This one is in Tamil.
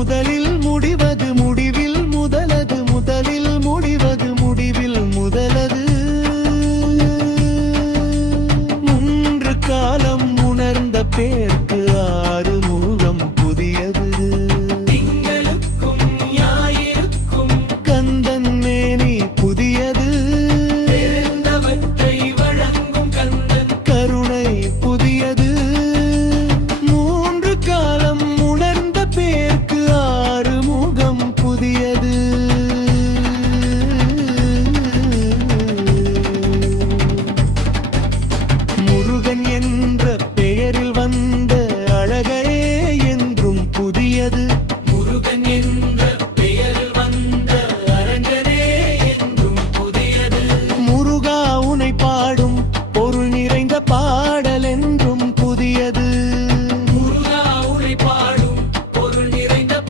முதலில் முடிவது முடிவில் முதலது முதலில் முடிவது முடிவில் முதலது மூன்று காலம் உணர்ந்த பேர்க்கு ஆறுமுகம் புதியது திங்களுக்கும் ஞாயிறுக்கும் கந்தன் மேனி புதியது தெரிந்தவற்றை வழங்கும் கந்தன் கருணை புதியது மூன்று காலம் உணர்ந்த பேர்க்கு ஆறுமுகம் புதியது முருகன் என்ற பெயரில் வந்த அழகே என்றும் புதியது முருகன் என்ற